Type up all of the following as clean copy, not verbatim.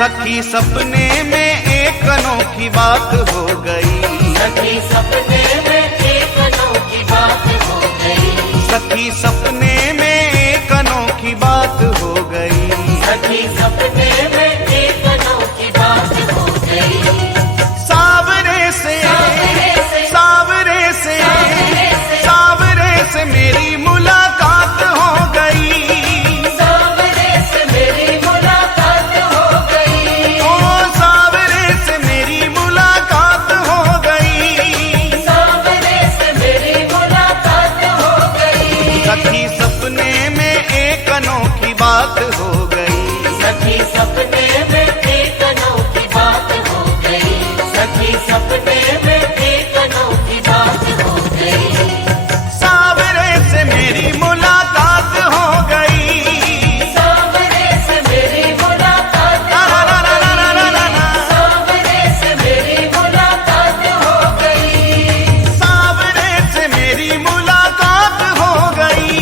सखी सपने में एक अनोखी बात हो गई, सखी सपने में एक अनोखी बात हो गई, सखी सपने में एक अनोखी बात हो गई, सखी सपने में एक अनोखी बात हो गई। सावरे से सावरे से सावरे से मेरी मुलाकात हो गई, सावरे से मेरी मुलाकात हो गई, ओ सावरे से मेरी मुलाकात हो गई, सावरे से मेरी मुलाकात हो गई। सखी सपने में एक अनोखी बात हो गई, सखी सपने में एक अनोखी बात हो गई, सखी सपने में एक अनोखी बात हो गई। सावरे से मेरी मुलाकात हो गई, सावरे से मेरी मुलाकात ला ला ला ला ला ला ला ला। सावरे से मेरी मुलाकात हो गई, सावरे से मेरी मुलाकात हो गई।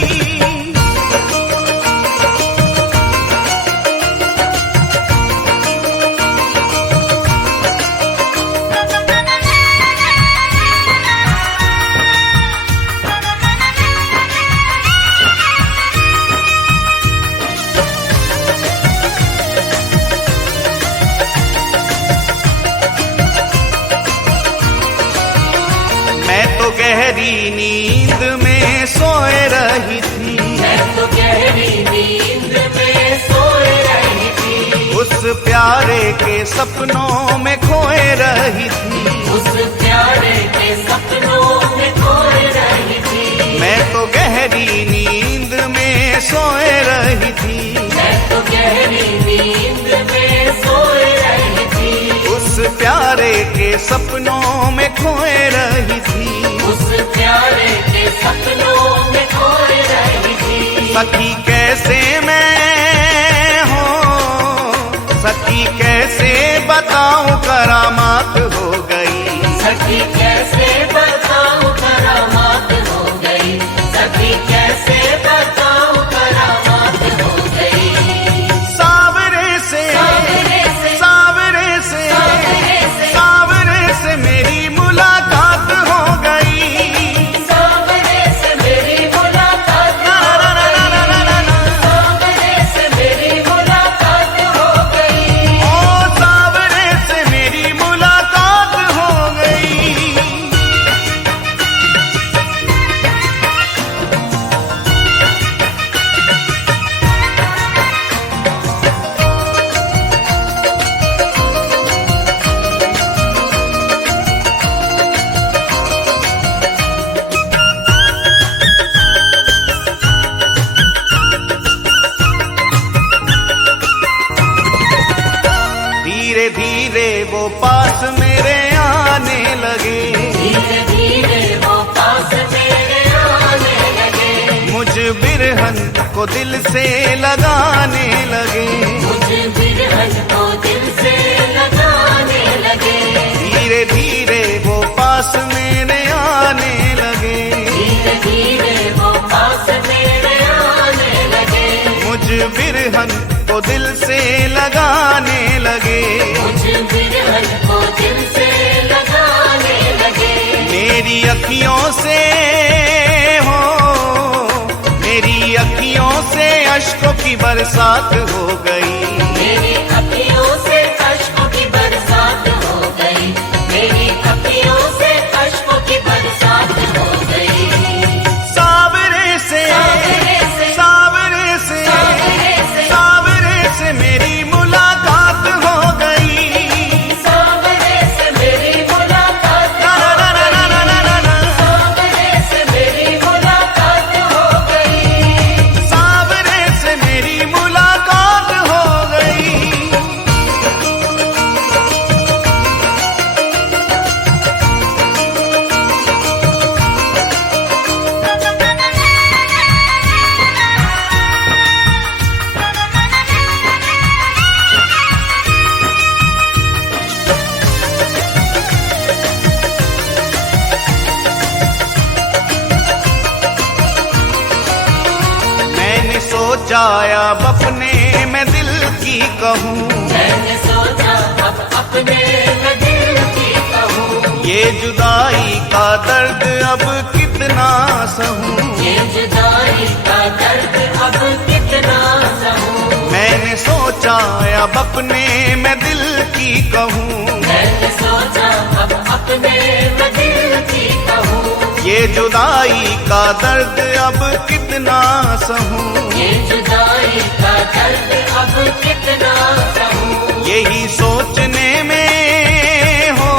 मैं तो गहरी नींद में सोए रही थी, मैं तो गहरी नींद में सोए रही थी, उस प्यारे के सपनों में खोए रही थी, उस प्यारे के सपनों में खोए रही थी। मैं तो गहरी नींद में सोए रही थी, मैं तो गहरी नींद में सोए रही थी, उस प्यारे के सपनों में खोए रही थी, उस प्यारे के सपनों में खोए रही थी। सखी कैसे मैं हो, सखी कैसे बताऊं करामात हो गई, सखी कैसे बताऊं करामात हो गई, सखी कैसे बताऊं करामात हो गई। सावरे से सावरे से सावरे से सावरे से सावरे से मेरी मुलाकात हो गई, सावरे से मेरी मुलाकात ला हो ला ला ला ला ला ला। सावरे से मेरी मुलाकात हो गई, ओ सावरे से मेरी मुलाकात हो गई। धीरे धीरे वो पास मेरे आने लगे, धीरे धीरे वो पास मेरे आने लगे, मुझ बिरहन को दिल से लगाने लगे, मुझे बिरहन को दिल से लगाने लगे, धीरे धीरे वो पास मेरे आने लगे, धीरे धीरे वो पास मेरे आने लगे, मुझ बिरहन को दिल से लगाने लगे, मुझे बिरहन को दिल से लगाने लगे। मेरी अखियों से हो, मेरी अखियों से अश्कों की बरसात हो गई, मेरी अखियों से अश्कों की बरसात हो गई, मेरी अखियों से अश्कों की बरसात हो गई। सावरे से सावरे से सावरे से सावरे से सावरे से मेरी मुलाकात हो गई, सावरे से मेरी मुलाकात ला हो ला ला ला ला ला ला ला। सावरे से मेरी मुलाकात हो गई, सावरे से मेरी मुलाकात हो गई। सोचा अब अपने मैं दिल की कहूँ, मैंने अब अपने मैं दिल की कहूँ। ये जुदाई का दर्द अब कितना सहूं, ये जुदाई का दर्द अब कितना सहूँ। मैंने सोचा अब अपने मैं दिल की कहूँ। मैंने सोचा अब अपने मैं दिल की कहूँ। ये जुदाई का दर्द अब कितना सहूं, ये जुदाई का दर्द अब कितना सहूँ। यही सोचने में हो,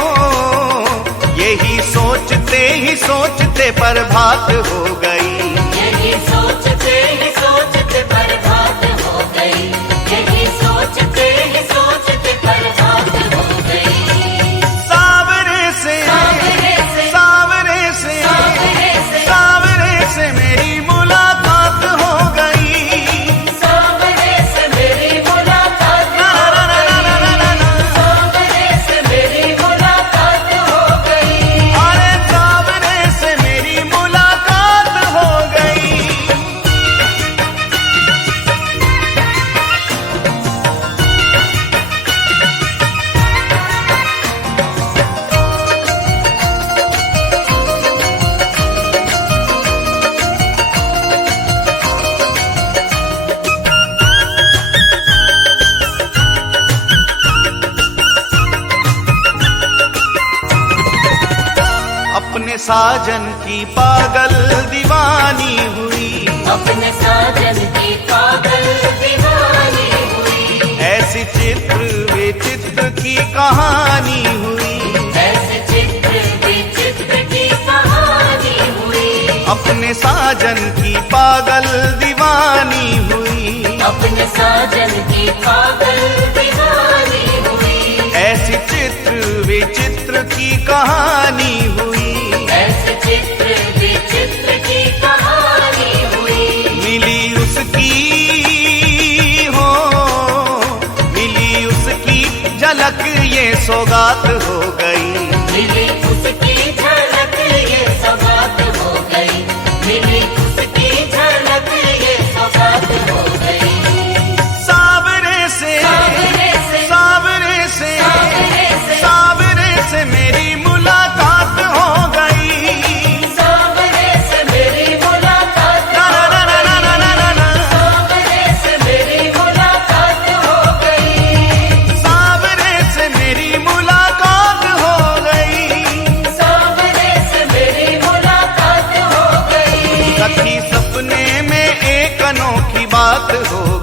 यही सोचते ही सोचते बर्बाद हो गई। यही सोचते ही सोचते बर्बाद हो गई। यही सोचते ही सोचते बर्बाद हो गई। सावरे से सावरे से सावरे से सावरे से सावरे से मेरी मुलाकात हो गई। सावरे से मेरी मुलाकात ना ना ना ना ना ना ना ना। सावरे से मेरी मुलाकात हो गई। अरे सावरे से मेरी मुलाकात हो गई। अपने साजन की पागल दीवानी हुई, अपने साजन की पागल दीवानी हुई। ऐसी चित्र विचित्र की कहानी हुई। ऐसे चित्र विचित्र की कहानी हुई। अपने साजन की पागल दीवानी हुई, अपने साजन की पागल दीवानी हुई। ऐसी चित्र विचित्र की कहानी हुई। ऐसे चित्र विचित्र की कहानी हुई। मिली उसकी हो, मिली उसकी झलक ये सौगात हो गई। मिली उसकी झलक ये सौगात हो गई। मिली उसकी झलक ये सौगात हो गई। सावरे से सावरे से सावरे से सावरे से सावरे से मेरी मुलाकात हो गई। सावरे से मेरी मुलाकात ना ना ना ना ना ना ना ना। सावरे से मेरी मुलाकात हो गई। सावरे से मेरी मुलाकात हो गई। सावरे से मेरी मुलाकात हो गई। सखी सपने में एक अनोखी बात हो